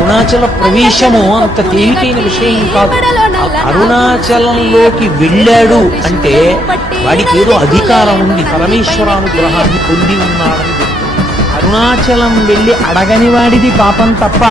అరుణాచల ప్రవేశము అంత తేలికైన విషయం కాదు. అరుణాచలంలోకి వెళ్ళాడు అంటే వాడికి ఏదో అధికారం ఉంది, పరమేశ్వరానుగ్రహాన్ని పొంది ఉన్నాడని. అరుణాచలం వెళ్ళి అడగని వాడిది పాపం తప్ప